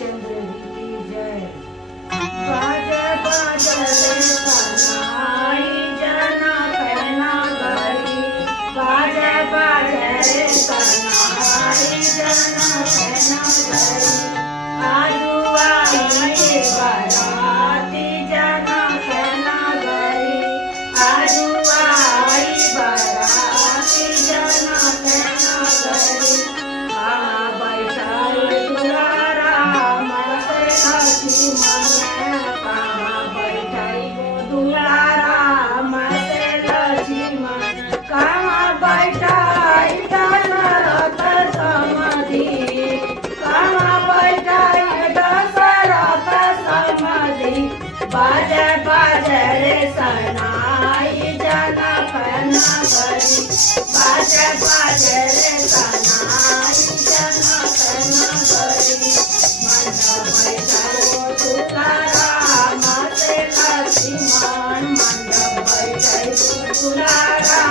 रामचंद्र जी की जय। बाज बाज रे सनाई जनक नगरी, बाज बाज रे सनाई जनक नगरी, आजू आई बराती जनक नगरी, आजू आई बराती जनक नगरी, बैठाई दुलारा मते लक्ष्मण, कहाँ बैठाई दुलारा मते लक्ष्मण, कहाँ बैठाई दशरथ समाधि, कहाँ बैठाई दशरथ समाधि, बाजे बाजे रे सनाई जनक नगरी, बाजे बाजे रे सनाई जनक नगरी, मंडप बैठाओ दुलारा मते लक्ष्मण, मंडप बैठाओ दुलारा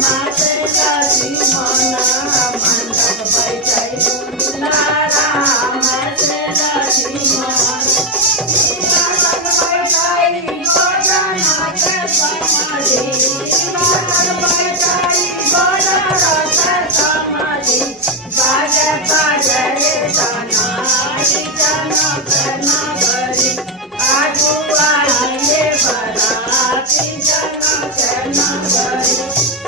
मते लक्ष्मण, मंडप बैठाओ दुलारा मते लक्ष्मण, बैठाई जनक समाधि, बैठाई दशरथ समाधि, बाजे बाजे रे सनाई जनक नगरी, आजू आई बराती जनक नगरी,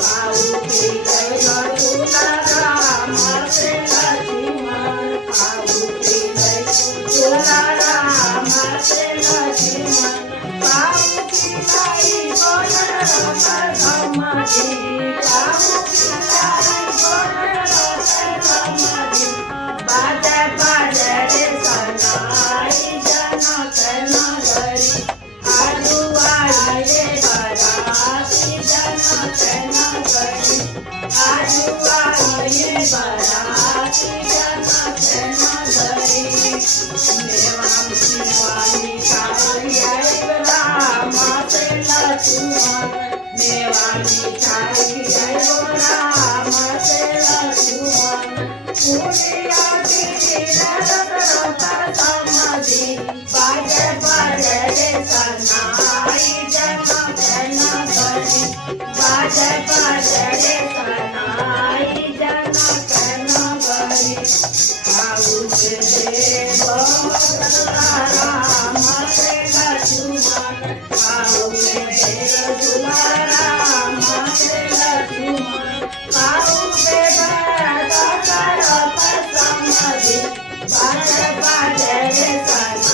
आऊ की गई दुलारा मते लक्ष्मण, आऊ की गई दुलारा मते लक्ष्मण, आऊ की गई दशरथ समाधि, आऊ की गई दशरथ समाधि, बाजे बाजे रे सनाई जनक नगरी, आजू आई बराती जनक नगरी, आजू आई बराती जनक नगरी, मेवा शिवानी खाई आई राम से लक्ष्मण, मेवा मिठाई आई राम से लक्ष्मण, पूरिया दशरथ समाधि, बाजे बाजे रे सनाई जनक नगरी, बाजे बाजे रे सनाई जनक नगरी, आऊ से देव राम से लक्ष्मण, आऊ से देव दुलारा से लक्ष्मण, आऊ से दशरथ समाधि, बाजे बाजे रे सनाई